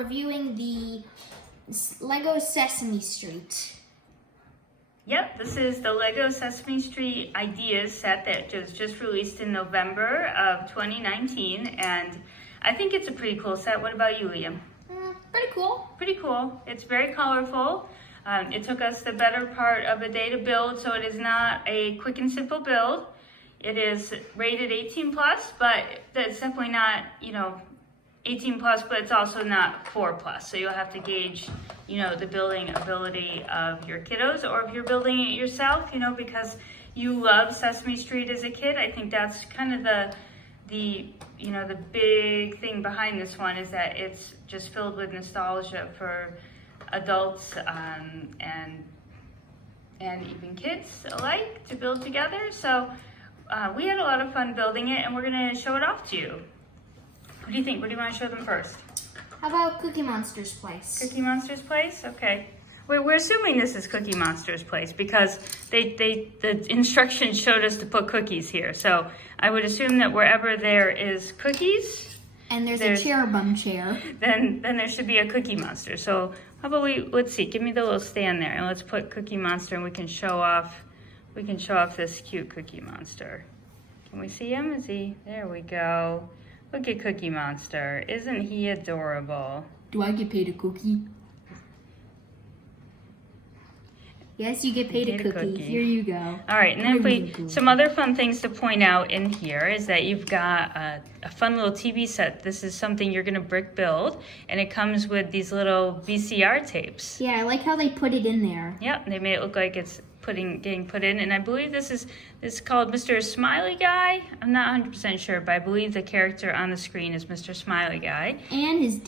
reviewing the LEGO Sesame Street. Yep, this is the LEGO Sesame Street Ideas set that was just released in November of 2019, and I think it's a pretty cool set. What about you, Liam? Pretty cool. Pretty cool. It's very colorful. It took us the better part of a day to build, so it is not a quick and simple build. It is rated 18 plus, but it's definitely not, 18 plus, but it's also not 4 plus. So you'll have to gauge, the building ability of your kiddos, or if you're building it yourself, because you love Sesame Street as a kid. I think that's kind of the big thing behind this one, is that it's just filled with nostalgia for adults and even kids alike to build together. So we had a lot of fun building it, and we're gonna show it off to you. What do you think? What do you want to show them first? How about Cookie Monster's place? Cookie Monster's place? Okay. We're assuming this is Cookie Monster's place because the instructions showed us to put cookies here. So I would assume that wherever there is cookies, and there's a cherubim chair, then there should be a Cookie Monster. So how about let's see, give me the little stand there, and let's put Cookie Monster, and we can show off this cute Cookie Monster. Can we see him? There we go. Look at Cookie Monster. Isn't he adorable? Do I get paid a cookie? Yes, you get paid a cookie. Here you go. All right, and then some other fun things to point out in here is that you've got a fun little TV set. This is something you're gonna brick build, and it comes with these little VCR tapes. Yeah, I like how they put it in there. Yep, they made it look like it's getting put in, and I believe this is called Mr. Smiley Guy. I'm not 100% sure, but I believe the character on the screen is Mr. Smiley Guy. And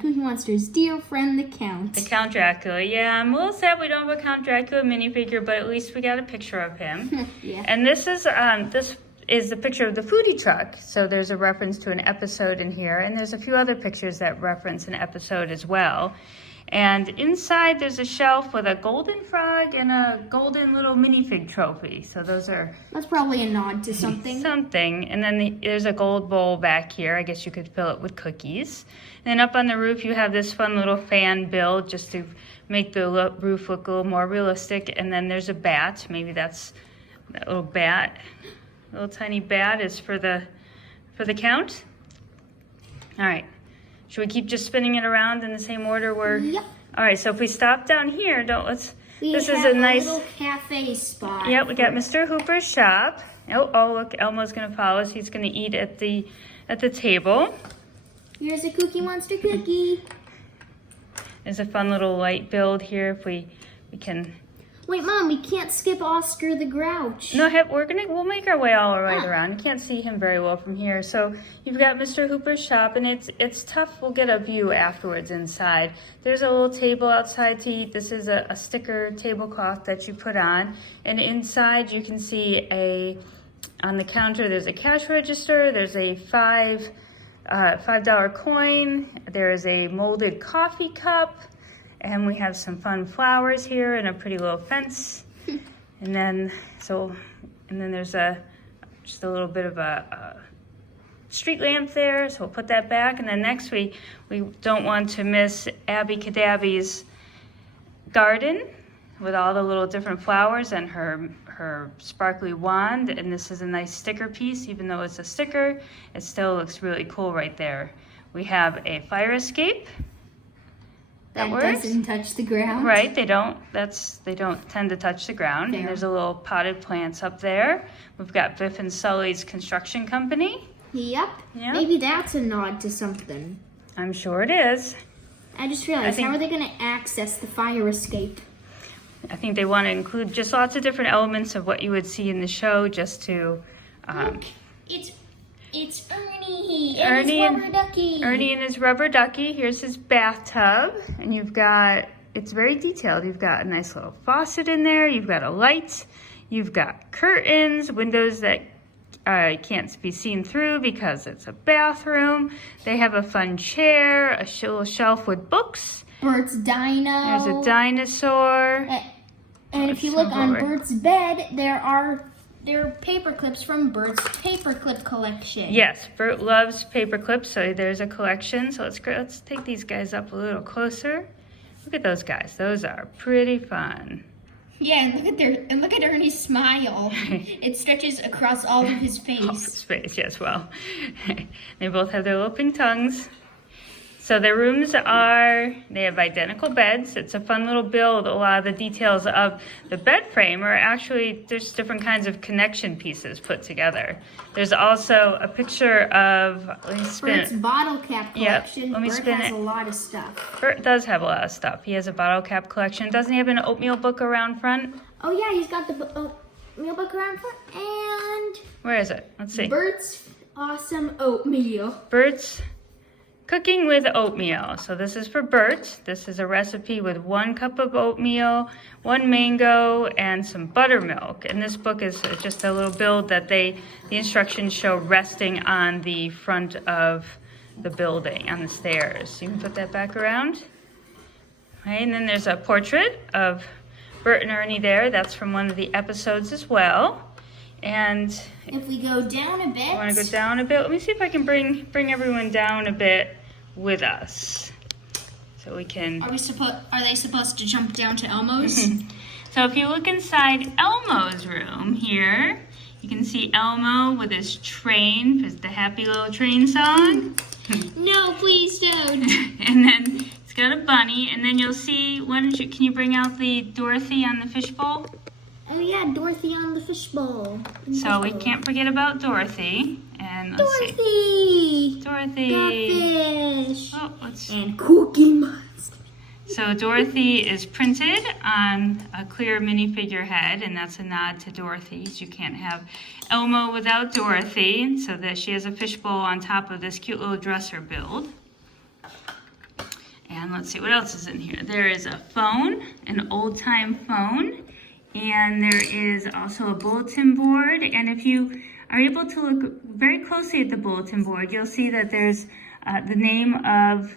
Cookie Monster's dear friend, the Count. The Count Dracula. Yeah, I'm a little sad we don't have a Count Dracula minifigure, but at least we got a picture of him. Yeah. And this is the picture of the foodie truck. So there's a reference to an episode in here, and there's a few other pictures that reference an episode as well. And inside there's a shelf with a golden frog and a golden little minifig trophy. So that's probably a nod to something. Something. And then there's a gold bowl back here. I guess you could fill it with cookies. And then up on the roof you have this fun little fan build just to make the roof look a little more realistic. And then there's a bat. Maybe that little bat. Little tiny bat is for the Count. All right. Should we keep just spinning it around in the same order? Yep. All right, so if we stop down here, this is a nice little cafe spot. Yep, we got Mr. Hooper's shop. Oh, look, Elmo's gonna follow us. He's gonna eat at the table. Here's a Cookie Monster cookie. There's a fun little light build here. If we can. Wait, Mom, we can't skip Oscar the Grouch. No, we'll make our way all right around. You can't see him very well from here. So you've got Mr. Hooper's shop, and it's tough. We'll get a view afterwards inside. There's a little table outside to eat. This is a sticker tablecloth that you put on, and inside you can see on the counter there's a cash register. There's a $5 coin. There is a molded coffee cup. And we have some fun flowers here and a pretty little fence. and then there's just a little bit of a street lamp there. So we'll put that back. And then next we don't want to miss Abby Cadabby's garden with all the little different flowers and her sparkly wand. And this is a nice sticker piece. Even though it's a sticker, it still looks really cool right there. We have a fire escape. That doesn't touch the ground. Right, they don't tend to touch the ground. There. And there's a little potted plants up there. We've got Biff and Sully's construction company. Yep. Maybe that's a nod to something. I'm sure it is. I just realized, how are they going to access the fire escape? I think they want to include just lots of different elements of what you would see in the show, just to... Look, it's Ernie and his rubber ducky. Ernie and his rubber ducky. Here's his bathtub. And it's very detailed. You've got a nice little faucet in there. You've got a light. You've got curtains, windows that can't be seen through because it's a bathroom. They have a fun chair, a little shelf with books. Bert's dino. There's a dinosaur. And if you look on Bert's bed, there are they're paper clips from Bert's paperclip collection. Yes, Bert loves paper clips, so there's a collection. So let's take these guys up a little closer. Look at those guys. Those are pretty fun. Yeah, and look at Ernie's smile. It stretches across all of his face. All of his face, yes, well. They both have their little pink tongues. So their rooms they have identical beds. It's a fun little build. A lot of the details of the bed frame are actually, there's different kinds of connection pieces put together. There's also a picture of, let me spin Bert's it. bottle cap collection. Yep, let me Bert spin has it. a lot of stuff. Bert does have a lot of stuff. He has a bottle cap collection. Doesn't he have an oatmeal book around front? Oh yeah, he's got the oatmeal book around front. And Where is it? Let's see. Bert's awesome oatmeal. Bert's Cooking with Oatmeal. So this is for Bert. This is a recipe with 1 cup of oatmeal, 1 mango, and some buttermilk. And this book is just a little build that the instructions show resting on the front of the building, on the stairs. You can put that back around. Okay, and then there's a portrait of Bert and Ernie there. That's from one of the episodes as well. And if we go down a bit. I want to go down a bit. Let me see if I can bring everyone down a bit with us. So we can... Are they supposed to jump down to Elmo's? So if you look inside Elmo's room here, you can see Elmo with his train, the happy little train song. No, please don't. And then it's got a bunny, and then you'll see, can you bring out the Dorothy on the fishbowl? Oh yeah, Dorothy on the fishbowl. So we can't forget about Dorothy. And let's Dorothy! see. Dorothy! The fish! Oh, let's... And Cookie Monster. So Dorothy is printed on a clear minifigure head, and that's a nod to Dorothy's. You can't have Elmo without Dorothy, so that she has a fishbowl on top of this cute little dresser build. And let's see, what else is in here? There is a phone, an old-time phone, and there is also a bulletin board. And if you are able to look very closely at the bulletin board, you'll see that there's the name of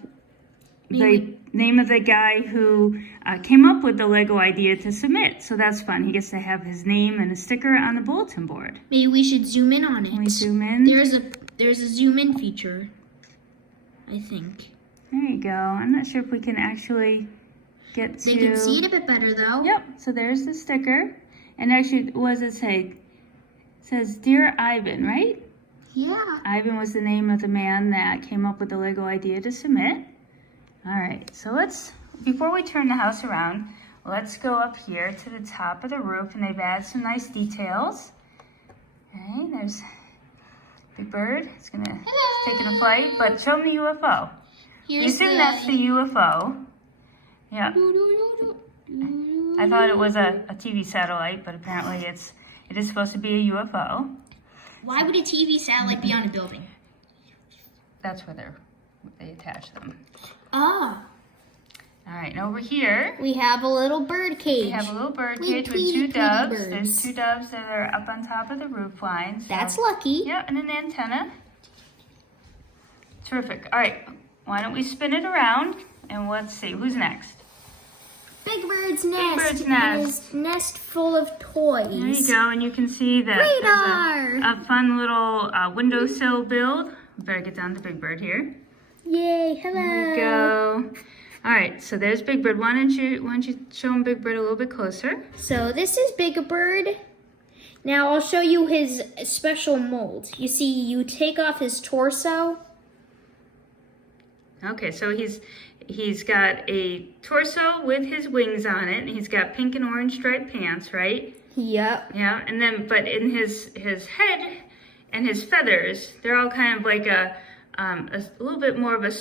the guy who came up with the LEGO idea to submit. So that's fun. He gets to have his name and a sticker on the bulletin board. Maybe we should zoom in on it. Can we zoom in? There's a zoom in feature, I think. There you go. I'm not sure if we can actually get to... They can see it a bit better though. Yep. So there's the sticker. And actually, what does it say? It says, Dear Ivan, right? Yeah. Ivan was the name of the man that came up with the LEGO idea to submit. All right, so before we turn the house around, let's go up here to the top of the roof, and they've added some nice details. Okay, there's Big Bird. It's taking a flight, but show them the UFO. We assume that's the UFO. Yeah. I thought it was a TV satellite, but apparently it is supposed to be a UFO. Why would a TV satellite be on a building? That's where they attach them. Ah. All right, and over here we have a little bird cage. We have a little bird We cage with tweety, 2 doves. birds. There's 2 doves that are up on top of the roof line. So. That's lucky. Yeah, and an antenna. Terrific. All right, why don't we spin it around and let's see who's next. Big Bird's nest. Big Bird's nest. His nest full of toys. There you go, and you can see that Radar. there's a fun little windowsill build. We better get down to Big Bird here. Yay! Hello. There we go. All right, so there's Big Bird. Why don't you show him Big Bird a little bit closer? So this is Big Bird. Now I'll show you his special mold. You see, you take off his torso. Okay, so he's got a torso with his wings on it, and he's got pink and orange striped pants, right? Yep. Yeah, and then but in his head and his feathers, they're all kind of like a little bit more of a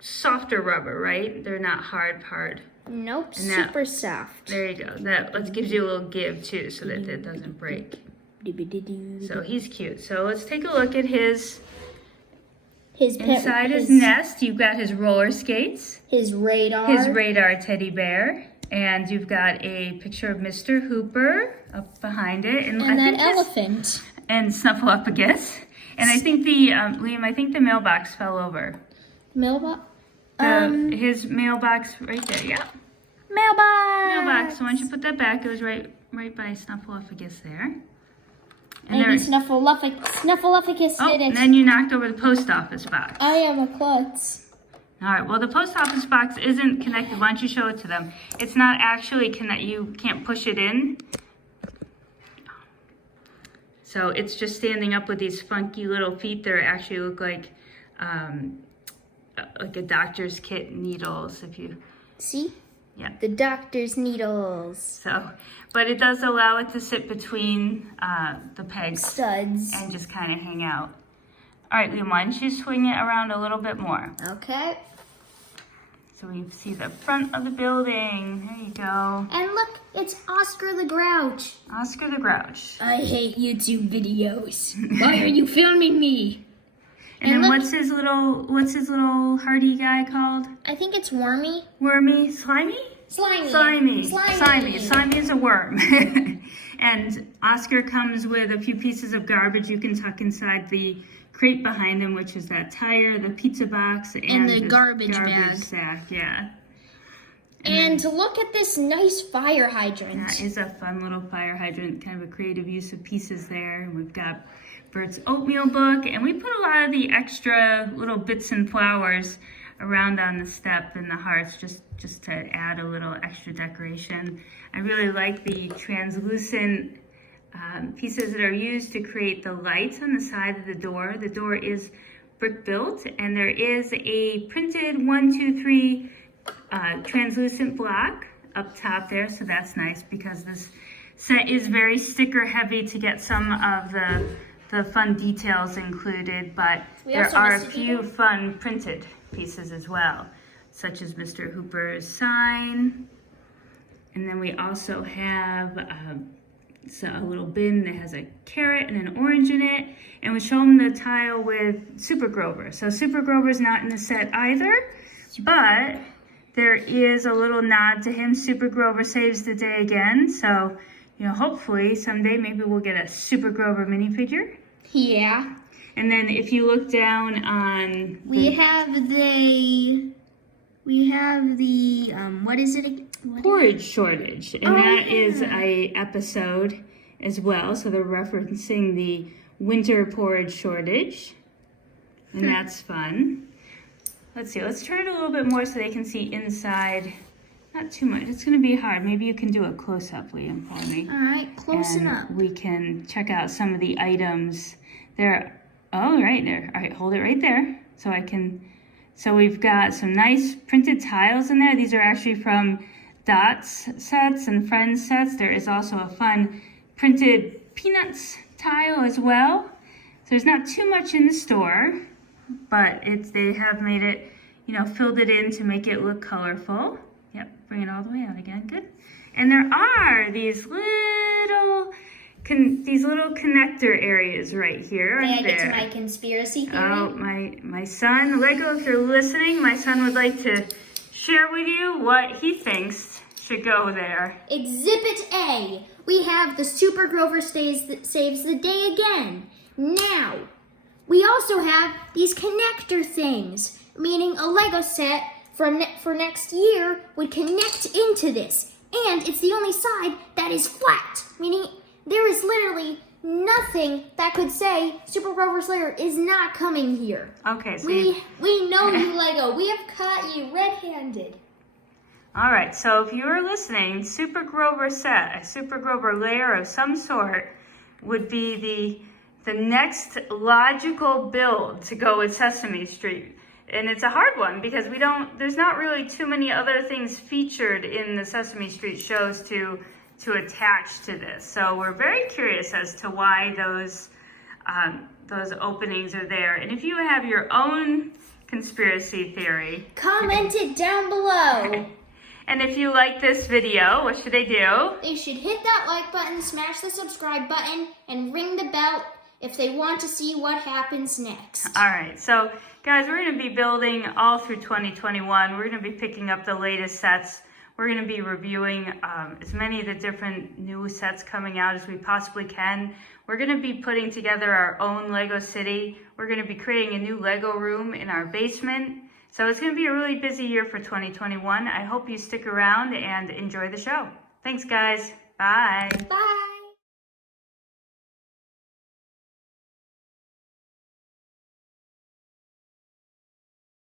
softer rubber, right? They're not hard. Nope, And that- super soft. There you go. That gives you a little give too, so that it doesn't break. So he's cute. So let's take a look at his inside his nest. You've got his roller skates, his radar, his radar teddy bear, and you've got a picture of Mr. Hooper up behind it, and I that think elephant. and Snuffleupagus. And I think the Liam, I think the mailbox fell over. Mailbox. His mailbox right there. Yeah. Mailbox. Mailbox. So why don't you put that back? It was right by Snuffleupagus there. And Maybe Snuffleupagus oh, did it. and then you knocked over the post office box. I am a klutz. All right, well, the post office box isn't connected. Why don't you show it to them? It's not actually connected. You can't push it in. So it's just standing up with these funky little feet that actually look like a doctor's kit needles, if you... See? Yeah. The doctor's needles. So, but it does allow it to sit between the pegs. Studs. And just kind of hang out. All right, Liam, why don't you swing it around a little bit more? Okay. So we see the front of the building. There you go. And look, it's Oscar the Grouch. Oscar the Grouch. I hate YouTube videos. Why are you filming me? And then look, what's his little hardy guy called? I think it's Wormy. Wormy? Slimy? Slimy. Slimy. Slimy. Slimy. Slimy is a worm. And Oscar comes with a few pieces of garbage you can tuck inside the crate behind him, which is that tire, the pizza box, and the garbage bag. Sack, yeah. And look at this nice fire hydrant. That is a fun little fire hydrant, kind of a creative use of pieces there. And we've got Bert's oatmeal book, and we put a lot of the extra little bits and flowers around on the step and the hearts just to add a little extra decoration. I really like the translucent pieces that are used to create the lights on the side of the door. The door is brick built, and there is a printed 1, 2, 3 translucent block up top there, so that's nice because this set is very sticker heavy to get some of the fun details included, but there are a few fun printed pieces as well, such as Mr. Hooper's sign. And then we also have a little bin that has a carrot and an orange in it, and we show them the tile with Super Grover. So Super Grover's not in the set either, but there is a little nod to him. Super Grover saves the day again, so hopefully someday maybe we'll get a Super Grover minifigure. Yeah. And then if you look down on we have the what is it again? Porridge shortage, and that is a episode as well, so they're referencing the winter porridge shortage, and that's fun. Let's see, let's turn it a little bit more so they can see inside. Not too much, it's going to be hard. Maybe you can do a close-up, Liam, for me. All right, close up. We can check out some of the items there. Oh, right there. All right, hold it right there so I can. So we've got some nice printed tiles in there. These are actually from Dots sets and Friends sets. There is also a fun printed Peanuts tile as well. So there's not too much in the store, but they have made it, filled it in to make it look colorful. Yep, bring it all the way out again, good. And there are these little connector areas right here. May I get to my conspiracy theory? Oh, my son, Lego, if you're listening, my son would like to share with you what he thinks should go there. Exhibit A. We have the Super Grover saves the day again. Now, we also have these connector things, meaning a Lego set for next year would connect into this. And it's the only side that is flat, meaning there is literally nothing that could say Super Grover's lair is not coming here. Okay, so we know you, Lego. We have caught you red-handed. All right, so if you were listening, Super Grover set, a Super Grover lair of some sort would be the next logical build to go with Sesame Street. And it's a hard one because there's not really too many other things featured in the Sesame Street shows to attach to this. So we're very curious as to why those openings are there. And if you have your own conspiracy theory, comment it down below. And if you like this video, what should they do? They should hit that like button, smash the subscribe button, and ring the bell if they want to see what happens next. All right, so guys, we're going to be building all through 2021. We're going to be picking up the latest sets. We're going to be reviewing as many of the different new sets coming out as we possibly can. We're going to be putting together our own Lego City. We're going to be creating a new Lego room in our basement. So it's going to be a really busy year for 2021. I hope you stick around and enjoy the show. Thanks, guys. Bye. Bye.